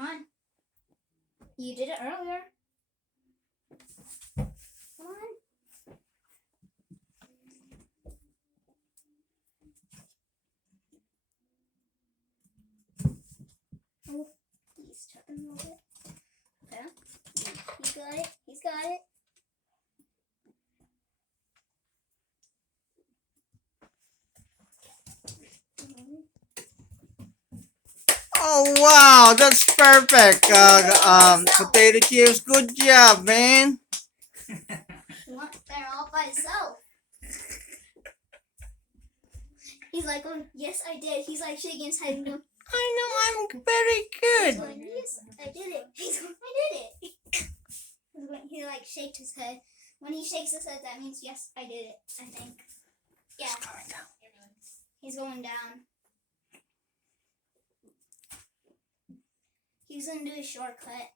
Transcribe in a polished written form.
on. You did it earlier. Come on. Oh, he's tucking a little bit. Okay. He got it. He's got it. Oh wow, that's perfect. Potato chips, good job, man. They're all by itself. He's like, oh, yes, I did. He's like shaking his head and going, I know I'm very he's good. going, yes, I did it. He's going, I did it. He like shakes his head. When he shakes his head, that means yes, I did it. I think. Yeah. It's going down. He's going down. He's gonna do a shortcut.